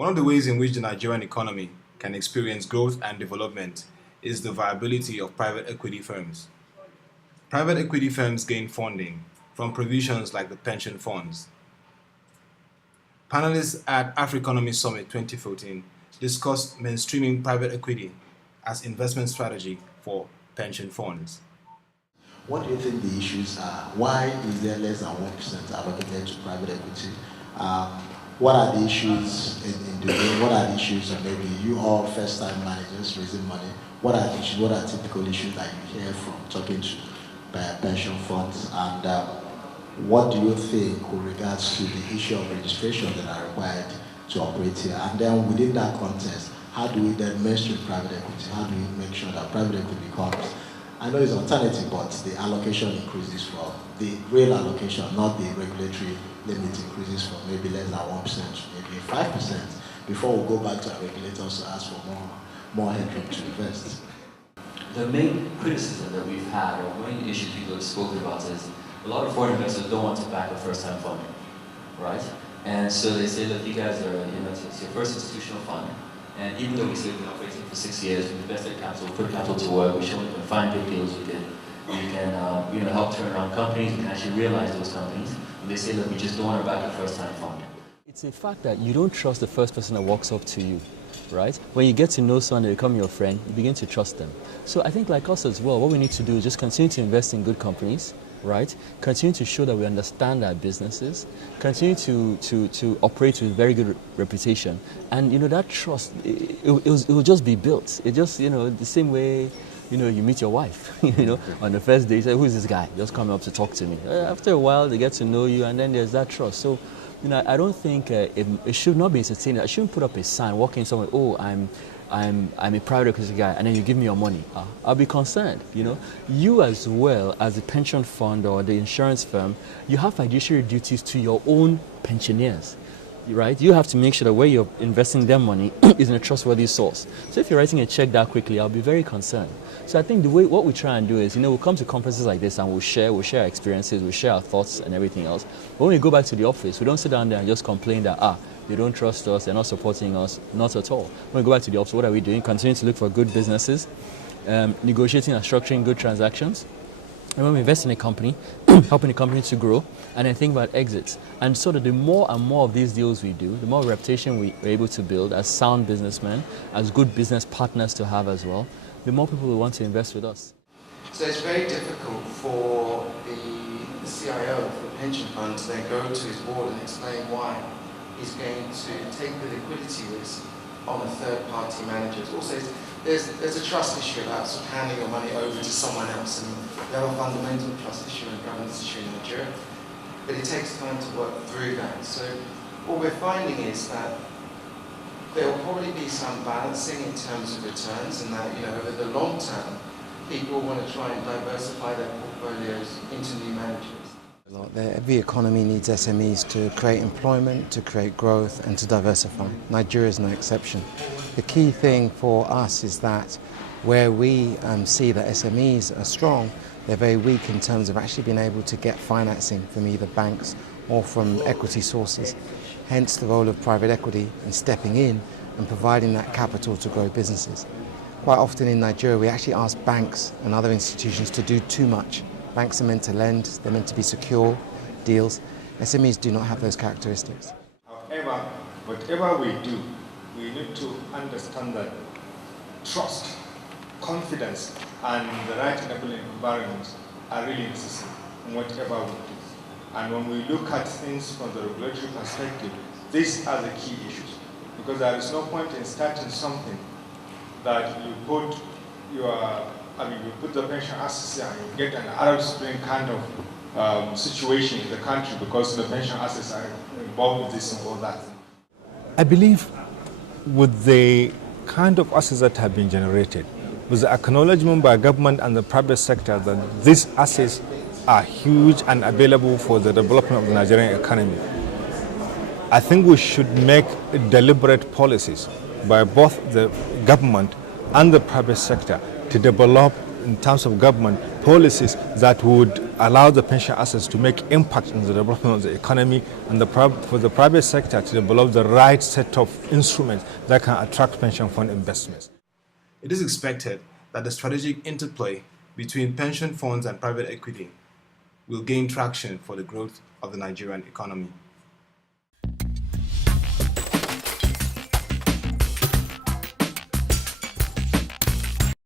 One of the ways in which the Nigerian economy can experience growth and development is the viability of private equity firms. Private equity firms gain funding from provisions like the pension funds. Panelists at Africonomie Summit 2014 discussed mainstreaming private equity as investment strategy for pension funds. What do you think the issues are? Why is there less than 1% allocated to private equity? What are the issues in doing? What are the issues of maybe you all first-time managers raising money? What are the issues? What are typical issues that you hear from talking to pension funds? And what do you think with regards to the issue of registration that are required to operate here? And then within that context, how do we then mainstream private equity? How do we make sure that private equity becomes, I know it's alternative, but the allocation increases for the real allocation, not the regulatory limit increases from maybe less than 1% to maybe 5% before we go back to our regulators to ask for more headroom to invest. The main criticism that we've had, or main issue people have spoken about, is a lot of foreign investors don't want to back a first-time fund, right? And so they say, look, you guys are, it's your first institutional fund, and even though we say we've been operating for 6 years, we've invested capital, put capital to work, we've shown we can find good deals, we can help turn around companies, we can actually realize those companies. And they say, look, we just don't want to back a first-time fund. It's a fact that you don't trust the first person that walks up to you, right? When you get to know someone, they become your friend, you begin to trust them. So I think like us as well, what we need to do is just continue to invest in good companies, right? Continue to show that we understand our businesses, continue to operate with very good reputation. And that trust, it will just be built. It just, the same way, you meet your wife, on the first day, you say, who is this guy? Just come up to talk to me. After a while, they get to know you, and then there's that trust. So, I don't think it should not be sustainable. I shouldn't put up a sign, walk in somewhere, oh, I'm a private equity guy, and then you give me your money. I'll be concerned, You as well as the pension fund or the insurance firm, you have fiduciary duties to your own pensioners, right? You have to make sure that where you're investing their money is in a trustworthy source. So if you're writing a check that quickly, I'll be very concerned. So I think what we try and do is, we'll come to conferences like this and we'll share our experiences, we'll share our thoughts and everything else. But when we go back to the office, we don't sit down there and just complain that, they don't trust us, they're not supporting us, not at all. When we go back to the office, what are we doing? Continue to look for good businesses, negotiating and structuring good transactions. And when we invest in a company, helping the company to grow, and then think about exits. And so that the more and more of these deals we do, the more reputation we're able to build as sound businessmen, as good business partners to have as well, the more people will want to invest with us. So it's very difficult for the CIO of the pension fund to then go to his board and explain why he's going to take the liquidity risk on a third-party manager. Also, there's a trust issue about sort of handing your money over to someone else, and we have a fundamental trust issue and governance issue in Nigeria. But it takes time to work through that. So what we're finding is that there will probably be some balancing in terms of returns, and that over the long term, people want to try and diversify their portfolios into new managers. Every economy needs SMEs to create employment, to create growth and to diversify. Nigeria is no exception. The key thing for us is that where we see that SMEs are strong, they're very weak in terms of actually being able to get financing from either banks or from equity sources. Hence the role of private equity in stepping in and providing that capital to grow businesses. Quite often in Nigeria we actually ask banks and other institutions to do too much. Banks are meant to lend, they're meant to be secure deals. SMEs do not have those characteristics. However, whatever we do, we need to understand that trust, confidence, and the right enabling environment are really necessary in whatever we do. And when we look at things from the regulatory perspective, these are the key issues. Because there is no point in starting something that you put the pension assets and you get an Arab Spring kind of situation in the country because the pension assets are involved with this and all that. I believe with the kind of assets that have been generated, with the acknowledgement by government and the private sector that these assets are huge and available for the development of the Nigerian economy, I think we should make deliberate policies by both the government and the private sector to develop, in terms of government, policies that would allow the pension assets to make impact in the development of the economy, and for the private sector to develop the right set of instruments that can attract pension fund investments. It is expected that the strategic interplay between pension funds and private equity will gain traction for the growth of the Nigerian economy.